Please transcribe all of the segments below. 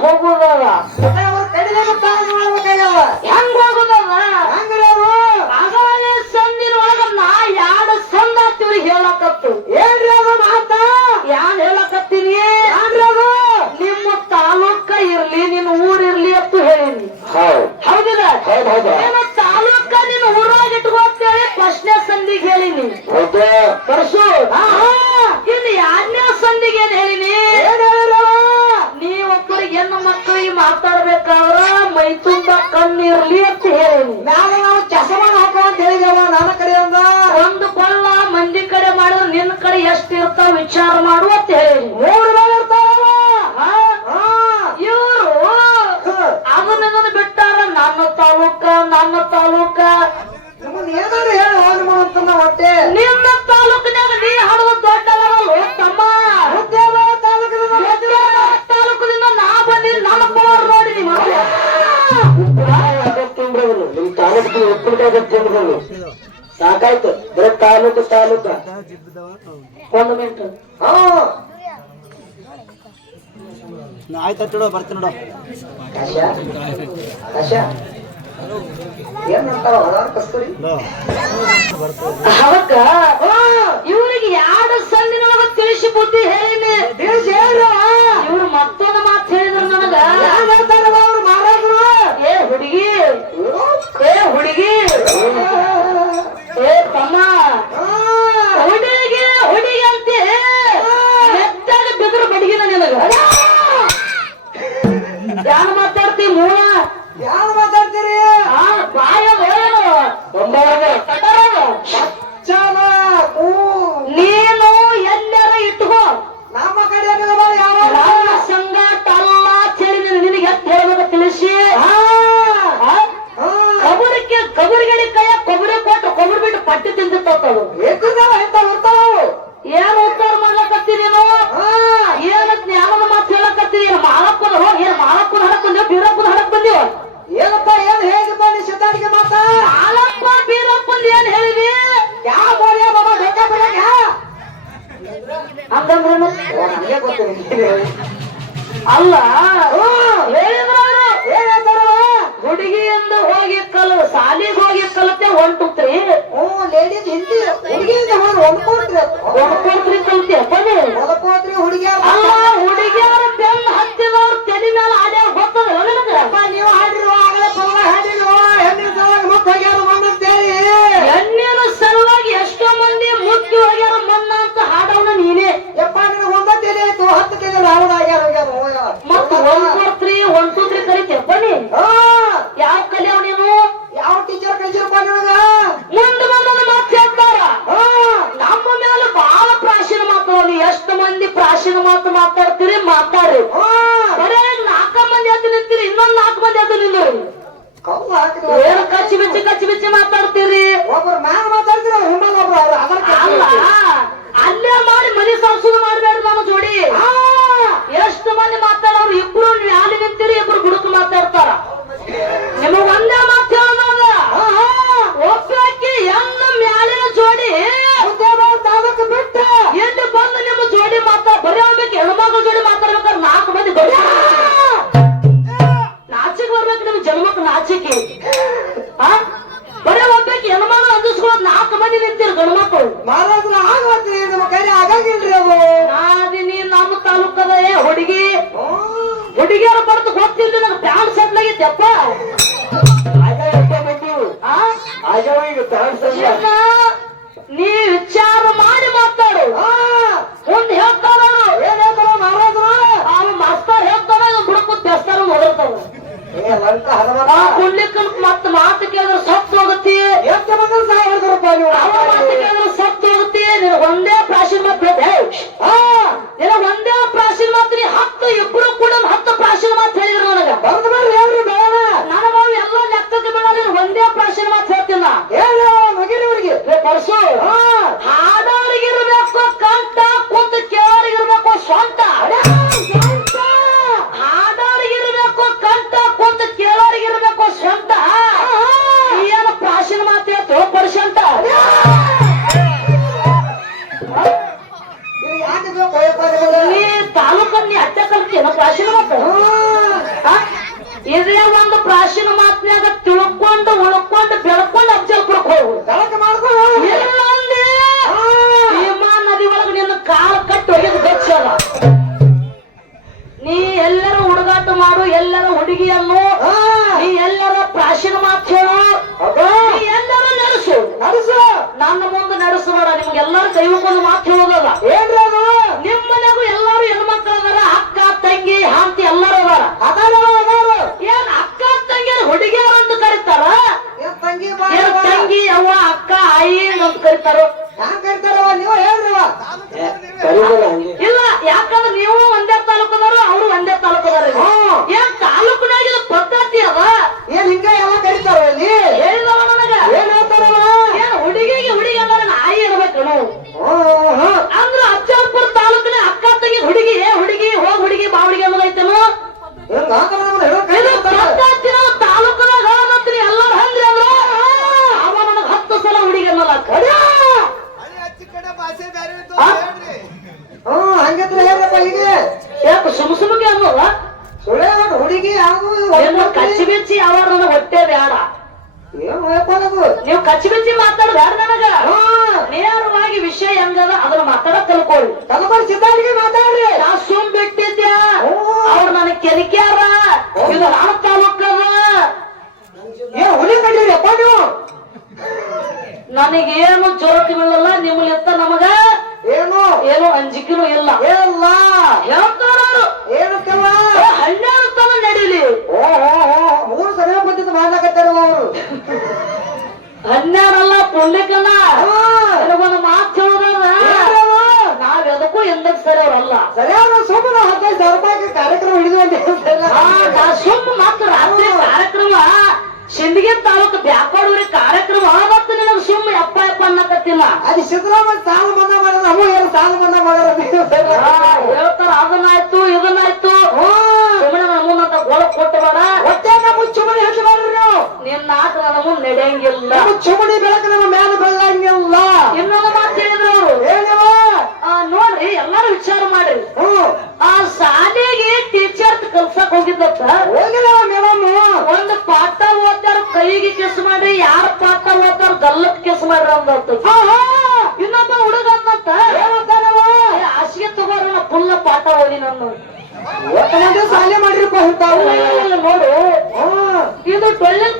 vamos lá. É. ಮಾತಾಡ್ಬೇಕಾದ್ರ ಮೈ ತುಂಬ ಕಣ್ಣಿರ್ಲಿ ತಿಂಗಳು ಸಾಕಾಯ್ತು. ಬರೋ ತಾಲೂಕು ತಾಲೂಕ. ಒಂದು ಮಿನಿಟ್ ಆಯ್ತು ಬರ್ತೀನಿ ನೋಡೋ. ಅವಕ್ಕ ಇವನಿಗೆ ಯಾರ ಸಂದಿನೊಳಗ ತಿಳಿಸಿ ಬುದ್ಧಿ ಹೇಳಿ ತಿಳಿಸಿ. ಅಲ್ಲ ಹುಡುಗಿ ಎಂದು ಹೋಗಿ ಸಾಲಿಗೆ ಹೋಗಿ ಹೊಂಟುತ್ರಿ. ಲೇಡೀಸ್ ಹಿಂದಿ ಕಲ್ತಿ ಹುಡುಗಿ ಅಲ್ಲ ಹುಡುಗಿಯರ ಬೆನ್ನ ಹತ್ತಿದವ್ರ ತಲೆ ಮೇಲೆ ಆಡ್ಯಾರ ಗೊತ್ತದ ನೀವು ಹಾಡ್ರಿ ಇನ್ನೊಂದು ನಾಲ್ಕು ಮಂದಿ ಅದು ನಿನ್ನ ಏನು ಕಚ್ಚಿ ಬಿಚ್ಚಿ ಕಚ್ಚಿ ದೈವಕ್ಕೊಂದು ಮಾತು ಹೇಳೋದಲ್ಲ? ಏನ್ರಿ ಅದು? ನಿಮ್ ಮನೆಗೂ ಎಲ್ಲಾರು ಹೆಣ್ಮಕ್ಳು ಅದಾರ ಅಕ್ಕ ತಂಗಿ ಹಾಂತಿ ಎಲ್ಲಾರು ಅದಾರ. ಅದಾರ ಅದಾರ ಏನ್ ಅಕ್ಕ ತಂಗಿ ಹುಡುಗಿಯರು ಅಂತ ಕರೀತಾರ? ತಂಗಿ ತಂಗಿ ಅವ್ವ ಅಕ್ಕ ಆಯಿ ಅಂತ ಕರೀತಾರೋ ಯಾಕ್ ಕರಿತಾರವ್ವ ನೀವು ಹೇಳ್ರಿವ ಕರೀದಲ್ಲ ಹಂಗೆ ಇಲ್ಲ ಯಾಕಂದ್ರೆ ನೀವು ಒಂದೇ ತಾಲೂಕದಾರು ಅವರು ಒಂದೇ ತಾಲೂಕದಾರ ಹ್ಮ್. ಏನ್ ತಾಲೂಕಿನಾಗ ಇದು ಪದ್ಧತಿ ಅದ ಏನ್ ಹಿಂಗ ಎಲ್ಲ ಕರಿತಾರ ಇಲ್ಲಿ ಹೇಳಿದವ ನನಗ ಏನ್ ಹೇಳ್ತಾರವ ಏನ್ ಹುಡುಗಿಗೆ ಹುಡುಗಿ ಅಂದ್ರೆ ನಾಯಿ ಇರ್ಬೇಕು ನಾವು ಹ್ಮ್ ಹ್ಮ್ ಅಂದ್ರ ಅಫಜಲ್ಪುರ ತಾಲೂಕಿನ ಅಕ್ಕ ತಂಗಿ ಹುಡುಗಿ ಏ ಹುಡುಗಿ ಹೋಗ್ ಹುಡುಗಿ ಬಾ ಹುಡುಗಿ ಅನ್ನೋದೈತೇನು ಹಿಂಗ ಆತರ ನಮ್ಮನ್ನ ಹೇಳೋ ಕೈ ಇದು ಮಾಡ್ತಾರ. ಪದ್ಧತಿನ ತಾಲೂಕಿನಾಗ ಹೇಳತ್ರಿ ಎಲ್ಲಾರು ಹಂಗ್ರಿ ಅಂದ್ರು ಅವ ನನಗ್ ಹತ್ತು ಸಲ ಹುಡುಗಿ ಅನ್ನೋದಕ್ಕ ಹ್ಮ್ ಹಂಗಿದ್ರೆ ಹೇಳ್ರಪ್ಪ ಈಗ ಯಾಕೆ ಸುಮ್ ಸುಮ್ಗೆ ಅನ್ನೋದ ಸುಳ್ಳೆ ಒಂದು ಹುಡುಗಿ ಯಾವುದು ಏನು ಕಚ್ಚಿ ಬಿಚ್ಚಿ ಯಾವ ನನಗ್ ಹೊಟ್ಟೆ ಬೇಡ ಏನು ಯಪ್ಪ ಅದು ನೀವು ಕಚ್ಚಿ ಬಿಚ್ಚಿ ಮಾತಾಡ ಬೇಡ ನನಗ ಹ್ಮ್ ನೇರವಾಗಿ ವಿಷಯ ಹೆಂಗದ ಅದನ್ನ ಮಾತಾಡ ಕಲ್ಕೊಳ್ಳಿ ತಗೊಂಡ್ ಸಿದ್ಧಾರ್ಥಿಗೆ ಮಾತಾಡ್ರಿ ನಾ ಸುಮ್ ಬಿಟ್ಟಿದ್ದೆ ಓ. ಅವ್ರು ನನಗ್ ಕೆಲಿಕ್ಯಾರ? ಇದು ರಾಣ ಸರಿಯಾದ ಸುಮ್ಮನೆ ಹದಿನೈದು ಸಾವಿರ ರೂಪಾಯಿ ಕಾರ್ಯಕ್ರಮ ಹಿಡಿದು ಅಂತ ಸುಮ್ಮ ಮತ್ತ ರಾತ್ರಿ ಕಾರ್ಯಕ್ರಮ. ಸಿಂದಗಿ ತಾಲೂಕು ಬ್ಯಾಪಾಡೂರಿ ಕಾರ್ಯಕ್ರಮ ಮತ್ತು ನಿನಗೆ ಸುಮ್ಮ ಎಪ್ಪ ಎಪ್ಪ ಅನ್ನಕತ್ತಿಲ್ಲ. ಅದು ಸಿದ್ದರಾಮಯ್ಯ ಸಾಲ ಮನ್ನಾ ಮಾಡ್ಯಾರ ನಮ್ಮ ಏನು ಸಾಲ ಮನ್ನಾ ಆ, ಹೇಳ್ತಾರ. ಅದನ್ನಾಯ್ತು ಇದನ್ನಾಯ್ತು. ಸುಮ್ಮನೆ ಮುಂದಂತ ಗೋಳ ಕೊಟ್ಟಬೇಡ ಹೊಟ್ಟೆ ನಮ್ಮ ಚುಮಣಿ ಹೆಚ್ಚು ಮಾಡ್ರಿ ನೀವು. ನಿನ್ನ ಆಟ ಮುಂದೆ ನಡೆಯಂಗಿಲ್ಲ. ನಮ್ಮ ಚುಮಣಿ ಬೆಳಕು ನಮ್ಮ ಮ್ಯಾಲ ಬೆಳ್ಳಂಗಿಲ್ಲ ಇನ್ನೊಂದು ಇಂತಾವು ನೋಡು ಇದು ಟೊಯ್ಲೆಟ್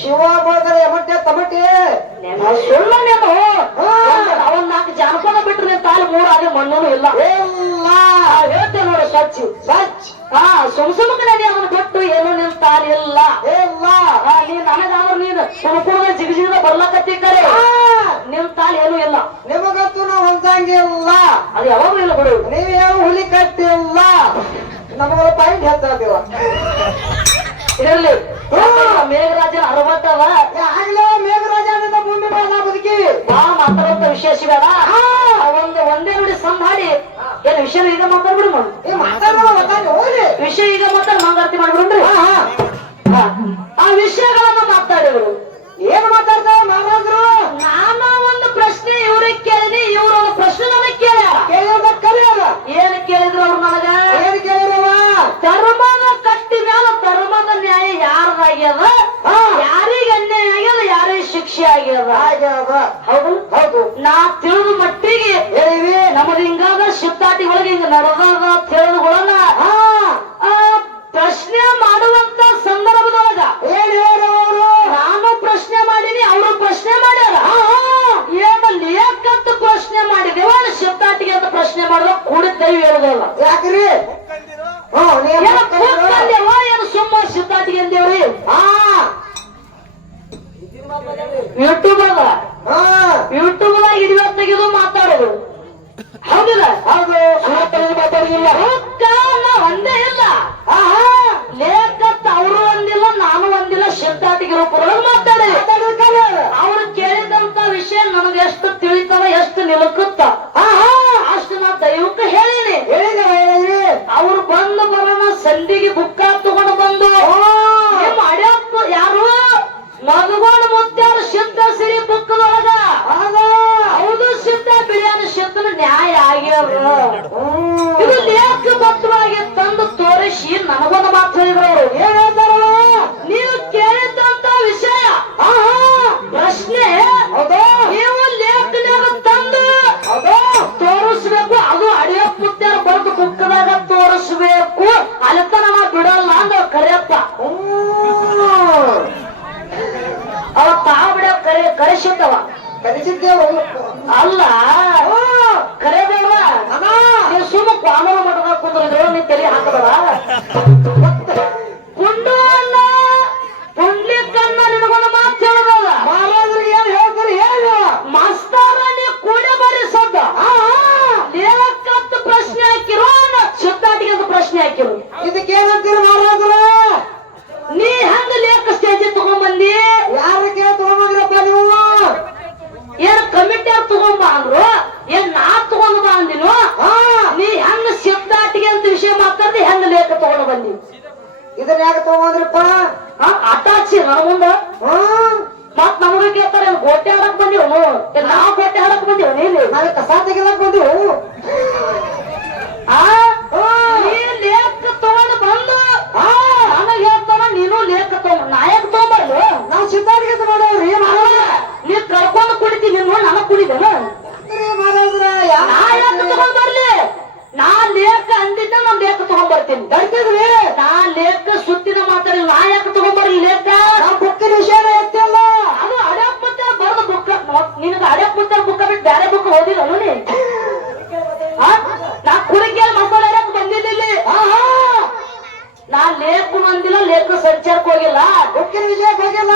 ಶಿವ ಬೋಳ್ತಾರೆ ಎಮಟೆ ತಮಟೆ ಸುಳ್ಳ ನೀನು ಅವನ್ ನಾಲ್ಕು ಜಾನಪದ ಬಿಟ್ರೆ ನಿನ್ ತಾಯಿ ಮೂರು ಅದೇ ಮಣ್ಣು ಇಲ್ಲ ಹೇಳ್ತೇನೆ ನೋಡಿ ಸಚ್ ಸಚ್ ಹಾ ಸುಮ್ ಸುಮ್ಕನೆ ನೀ ಅವನು ಬಿಟ್ಟು ಏನು ನಿನ್ ತಾಯಿ ಇಲ್ಲ. ಎಲ್ಲ. ಆ, ನೀ ನೀನ್ ನೀನು ತುಮಕೂರದ ಜಿಗ ಜಿಗದ ಬರ್ಲಕತ್ತಿ ಕರೆ ನಿಮ್ ತಾಲು ಏನು ಇಲ್ಲ. ನಿಮಗಂತೂ ನಾವು ಹೊಂದಂಗಿಲ್ಲ ಅದು ಯಾವಾಗೂ ಇಲ್ಲ ಬಿಡು. ಯಾವ ಹುಲಿ ಕಟ್ಟಿಲ್ಲ ನಮಗ ಪಾಯಿಂಟ್ ಹೇಳ್ತಾವ ಇರಲಿ. ಮೇಘರಾಜನ ಅರವತ್ತವ. ಆಗ್ಲೇ ಮೇಘರಾಜನಿಂದ ಭೂಮಿ ಮೇಲೆ ಬದುಕಿ. ಬಾ ಮಾತಾಡುವಂತ ವಿಶೇಷ ಬೇಡ ಒಂದು ಒಂದೇ ನೋಡಿ ಸಂಭಾಳಿ. ಏನ್ ವಿಷಯ ಈಗ ಮಾತಾಡ್ಬಿಡು ಮಾತಾಡೋ ಮಾತಾಡಿ ಹೋಗ್ರಿ ವಿಷಯ ಈಗ ಮಾತಾಡಿ ಮಂಗಾರತಿ ಮಾಡ್ಬಿಡ್ರಿ. ಆ ವಿಷಯಗಳನ್ನ ಮಾತಾಡಿದ್ರು. ಏನ್ ಮಾತಾಡ್ತಾರ ಹೌದು? ಹೌದು. ನಾ ತಿಳಿದ ಮಟ್ಟಿಗೆ ಹೇಳಿವಿ. ನಮಗ ಹಿಂಗಾದ ಶಿತ್ತಾಟಿ ಒಳಗೆ ಹಿಂಗ ನಡೆದಾಗ ತಿಳಿದುಗಳನ್ನ ಪ್ರಶ್ನೆ ಮಾಡುವಂತ ಸಂದರ್ಭದೊಳಗ ಏನ್ ಹೇಳೋರು ನಾನು ಪ್ರಶ್ನೆ ಮಾಡಿನಿ ಅವರು ಪ್ರಶ್ನೆ ಮಾಡ್ಯಾರ. ಏನು ಲೇಖತ್ ಪ್ರಶ್ನೆ ಮಾಡಿದೇವ ಶಿತ್ತಾಟಿಗೆ ಅಂತ ಪ್ರಶ್ನೆ ಮಾಡಿದ ಕೂಡ ದೈವ ಹೇಳುದಲ್ಲ ಯಾಕ್ರಿ? Danilo Kutta. ಬಂದಿ ಇದನ್ನ ಯಾಕೆ ತಗೊಂಡ್ರಪ್ಪ? ಅಟಾಚಿ ನನ್ನ ಮುಂದ? ಮತ್ ನಮಗ ಕೇಳ್ತಾರೆ ಗೋಟೆ ಆಡಕ್ ಬಂದಿವ್ ನಾವ್ ಗೋಟೆ ಆಡಕ್ ಬಂದಿವ್ ನೀನು? ನಾವ್ ಕಸ ತೆಗಿಲಕ್ ಬಂದಿವು ತಗೊಂಡು ಬಂದು? ನನಗ್ ಹೇಳ್ತಾನ ನೀನು ಲೇಖ ತಗೊಂಡ್ ನಾಯಕ್ ತಗೊಂಬರ್ಲು? ನಾವು ಸಿದ್ಧಾರ್ಥಿಗೆ ತಗೊಂಡವ್ರಿ ನೀ ತಳ್ಕೊಂಡು ಕುಡಿತೀನಿ ನೀನು ನನಗ್ ಕುಡಿದೇನ? ಯಾಕೆ ತಗೊಂಡ್ ಬರ್ಲಿ ನಾ ಲೇಖ ಅಂದಿದ್ದ ನಮ್ ಲೇಖ ತಗೊಂಡ್ಬರ್ತೀನಿ ತಡ್ತಿದ್ರಿ ನಾ ಲೇಖ ಸುತ್ತಿನ ಮಾತಾಡಿ ನಾ ಯಾಕ ತಗೊಂಡ್ಬರ್ಲಿ ಲೆಕ್ಕ? ಲೇಖ ನಾವು ಬುಕ್ಕಿನ ವಿಷಯನೇ ಎತ್ತಿಲ್ಲ ಅದು ಅಡ್ಯಾಕ್ ಮುತ್ತ ಬರೋದು ಬುಕ್ ನಿನಗ ಅಡ್ಯಾಕ್ ಮುತ್ತ ಬುಕ್ ಬಿಟ್ಟು ಬೇರೆ ಬುಕ್ ಓದಿಲ್ಲ ನೀ? ನಾ ಕುಡಿಕೆಯಲ್ಲಿ ಮಸಾಲೆ ಅಡ್ಯಾಕ್ ಬಂದಿದ್ದಿಲ್ಲ. ನಾ ಲೇಖ ಬಂದಿಲ್ಲ ಲೇಖ ಸಂಚಾರಕ್ಕೆ ಹೋಗಿಲ್ಲ. ಬುಕ್ಕಿನ ವಿಷಯ ಹೋಗಿಲ್ಲ?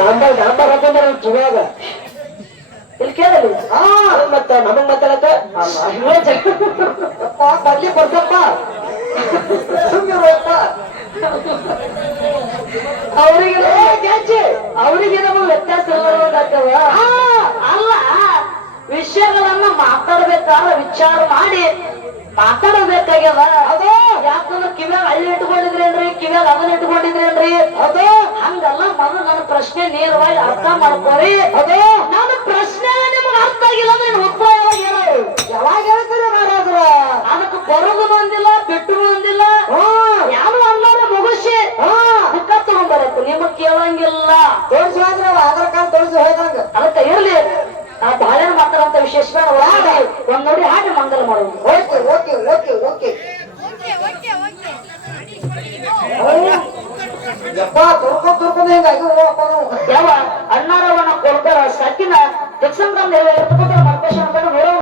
ಡಾಂಬರ್ ಡಾಂಬರ್ ಹಾಕೊಂಡ್ರ ಕಿವ್ಯಾಗ ಇಲ್ಲಿ ಕೇಳಲಿ ಹಾ ಮತ್ತ ನಮಗ್ ಮಾತಾಡಕ? ಬರ್ಲಿ ಬರ್ಸಪ್ಪ ಸುಮ್ಮಿರಪ್ಪ ಅವರಿಗೆ ಅವರಿಗೆ ನಮಗೆ ವ್ಯತ್ಯಾಸ ಇಲ್ಲದಾಗ್ತವ ಅಲ್ಲ ವಿಷಯಗಳನ್ನ ಮಾತಾಡ್ಬೇಕಾದ್ರೆ ವಿಚಾರ ಮಾಡಿ ಮಾತಾಡಬೇಕಾಗ್ಯದ. ಯಾಕಂದ್ರೆ ಕಿವ್ಯಾಗ ಇಟ್ಕೊಂಡಿದ್ರಿ ಇಟ್ಕೊಂಡಿದ್ರೇನ್ರಿ? ಕಿವ್ಯಾಗ ಅದನ್ನ ಇಟ್ಕೊಂಡಿದ್ರೇನ್ರಿ? ಅದೇ ಹಂಗಲ್ಲ ಮೊದಲು ನನ್ನ ಪ್ರಶ್ನೆ ನೇರವಾಗಿ ಅರ್ಥ ಮಾಡ್ಕೋರಿ. ಅದೇ ನನ್ನ ಪ್ರಶ್ನೆ ನಿಮ್ಗೆ ಅರ್ಥ ಆಗಿಲ್ಲ ಅಂದ್ರೆ ಉತ್ತರ ಯಾವಾಗ ಯಾವಾಗ ಹೇಳ್ತೀರಿ ಮಹಾರಾಜ್ರ? ಅದಕ್ಕೆ ಬರೋದು ಬಂದಿಲ್ಲ ಬಿಟ್ಟು ಬಂದಿಲ್ಲ. ಯಾರು ಯಾವ ಅನ್ನಾರ ಮುಗಿಸಿ ಹಾ. ಬುಕ್ಕ ತಗೊಂಡ್ಬರತ್ತೆ ನಿಮಗ್ ಕೇಳಂಗಿಲ್ಲ. ತೋರಿಸಿ ಹೋದ್ರೆ ಆಧಾರ್ ಕಾರ್ಡ್ ತೋರಿಸಿ ಹೋದಂಗ ಅದಕ್ಕೆ ಇರ್ಲಿ. ಆ ಬಾಳೆಹಣ್ಣು ಮಾತಾಡಂತ ವಿಶೇಷ ಒಂದ್ ನೋಡಿ ಹಾಗೆ ಮಂಗಲ ಮಾಡೋದು. Okay okay okay okay. ಯಪ್ಪ ತುರ್ಕೊಂಡ್ ತುರ್ಕೊಂಡ್ ಹಿಂಗಾಗಿ ಅಣ್ಣಾರವನ್ನ ಕೊಡ್ತಾರ ಸಕ್ಕಿನ ದಿಕ್ಸಂದ್ರ